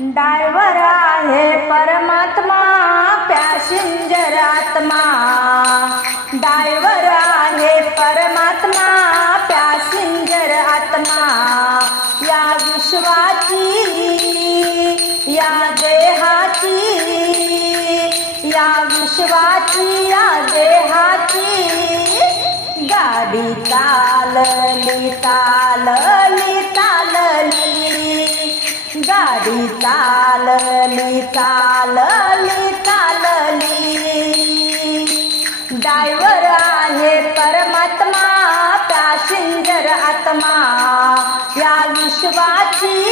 Driver आहे परमात्मा passenger आत्मा. डायव्हर आहे परमात्मा पॅसेंजर आत्मा. या विश्वाची या देहाची या विश्वाची या देहाची गाडी चालली चालली. चालली गाडी चालली चालली चालली. डायव्हर आहे परमात्मा पॅसेंजर आत्मा. या विश्वाची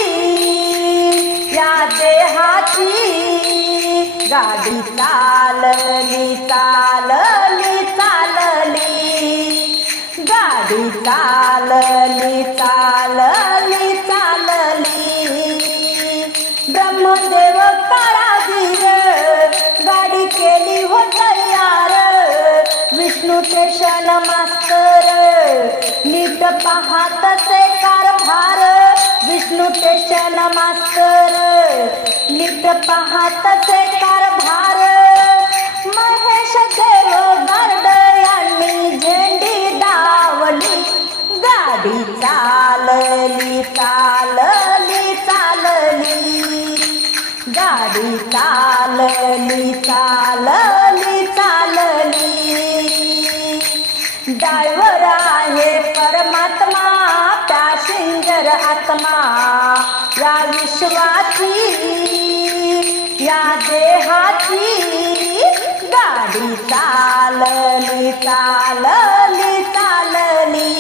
या देहाची. गाडी चालली चालली चालली. गाडी चालली चालली. ब्रह्मदेव कारागीर गाडी केली हो तयार विष्णू स्टेशन मास्तर नीट पाहत ते कारभार. विष्णू स्टेशन मास्तर नीट पाहत ते कारभार. महेश देव गार्ड यांनी झेंडी दावली गाडी चालली चाल गाडी चालली चालली चालली डायव्हर आहे परमात्मा पॅसेंजर आत्मा या विश्वाची या देहाची गाडी चालली चालली चालली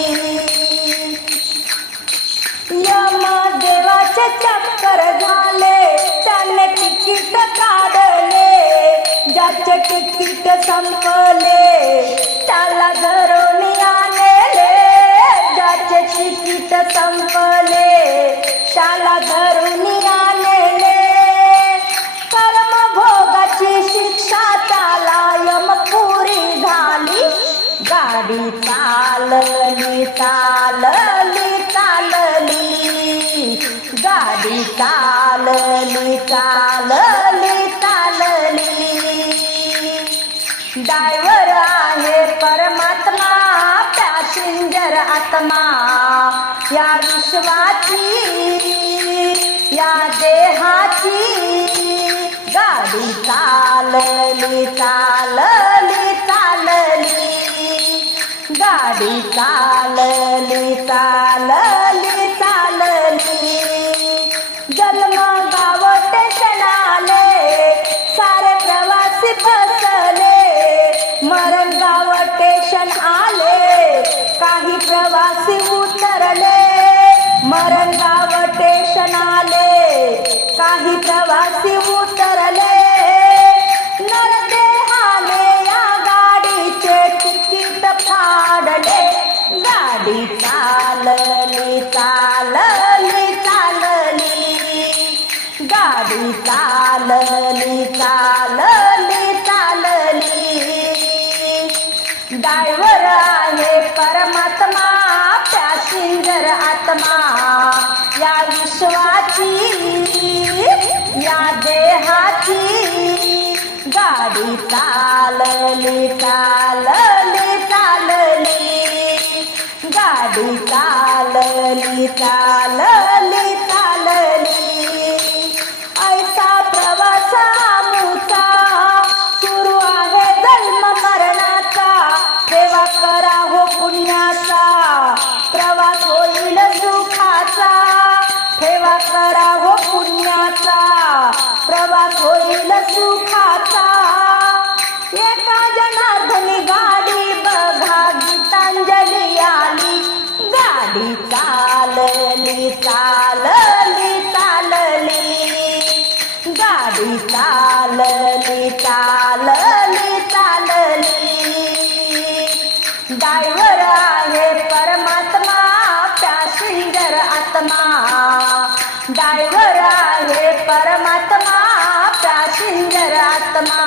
यमदे त्याचे चक्कर झाले त्याने तिकीट काढले ज्याचे तिकीट संपले. चालली चालली चालली. डायव्हर आहे परमात्मा पॅसेंजर आत्मा. या विश्वाची या देहाची गाडी चालली चालली चालली. गाडी चालली चाल मरण स्टेशन आले काही प्रवासी उतरले. मरणगाव स्टेशन आले काही प्रवासी उतरले. नरदेहाने या गाडीचे तिकीट फाडले. गाडी चालली चालली चालली. गाडी चालली चालली डायव्हर आहे परमात्मा पॅसेंजर आत्मा या विश्वाची या देहाची गाडी चालली चालली चालली गाडी चालली चालली. डायव्हर हे परमात्मा प्राचीन जरात्मा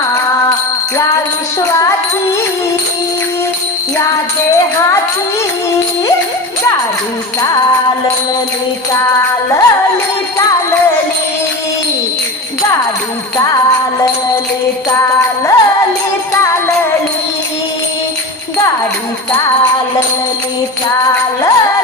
या विश्वाची या देहाची गाडी चालली चालली चालली. चालली चालली चालली. गाडी चालली चालली.